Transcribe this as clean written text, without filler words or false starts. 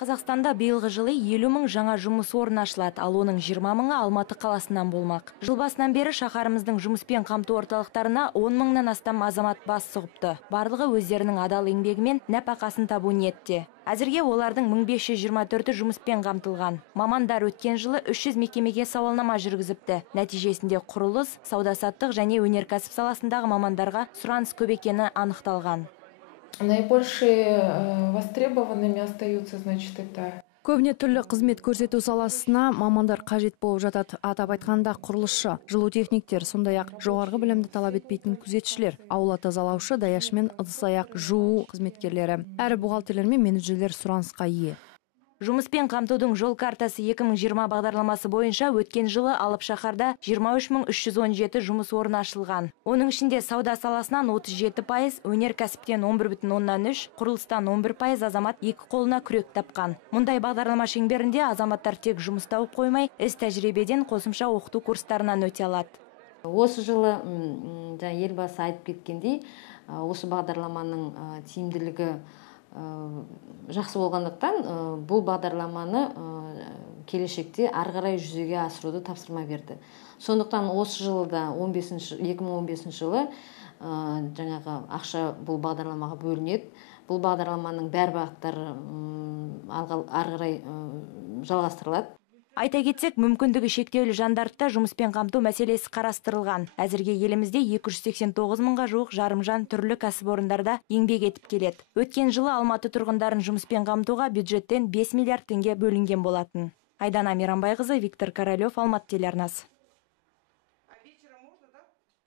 Қазақстанда биылғы жылы 50 мың жаңа жұмыс орны ашылады, ал оның 20 мыңы Алматы қаласынан болмақ. Жыл басынан бері шаһарымыздың жұмыспен қамту орталықтарына 10 мыңнан астам азамат бас сұғыпты. Барлығы өздерінің адал еңбегімен нәпақасын табу ниетте. Әзірге олардың 1524 жұмыспен қамтылған. Мамандар өткен жылы 300 мекемеге сауалнама жүргізіпті. Нәтижесінде құрылыс, сауда-саттық және өнеркәсіп саласындағы мамандарға сұраныс көп екені анықталған. Наибольшие востребованными остаются, значит, это... Көбіне түрлі қызмет көрсету саласына мамандар қажет болып жатады. Атап айтқанда құрылысшы, жылу техниктер, сондай-ақ жоғарғы білімді талап етпейтін күзетшілер, аула тазалаушы, даяшы мен ыдыс-аяқ жуу қызметкерлері. Әрі бухгалтерлер мен менеджерлер сұранысқа ие. Жұмыспен қамтудың жол картасы 2020 бағдарламасы бойынша өткен жылы алып шаһарда 23.317 жұмыс орны ашылған. Оның ішінде сауда саласынан 37%, өнеркәсіптен 11,3%, құрылыстан 11% азамат екі қолына күрек тапқан. Мұндай бағдарлама шеңберінде азаматтар тек жұмыста қоймай, іс тәжірибеден қосымша оқыту курстарынан өте алады. Осы жылы елбасы айтып кеткендей, осы бағдарламаның тиімділігі жақсы болғандықтан бұл бағдарламаны келешекте ары қарай жүзеге асыруды тапсырма берді. Сондықтан осы жылда 2015 жылы жаңағы ақша бұл бағдарламаға бөлінеді. Бұл бағдарламаның бәр бағыттары ары қарай жалғастырылады. Айта кетсек, мүмкіндігі шектеулі жандарды жұмыспен қамту мәселесі қарастырылған. Әзірге елімізде 289 мыңға жуық жарымжан түрлі кәсіпорындарда еңбек етіп келеді. Өткен жылы Алматы тұрғындарын жұмыспен қамтуға бюджеттен 5 миллиард теңге бөлінген болатын. Айдана Мейрамбайқызы, Виктор Королев, Алматы телеарнасы.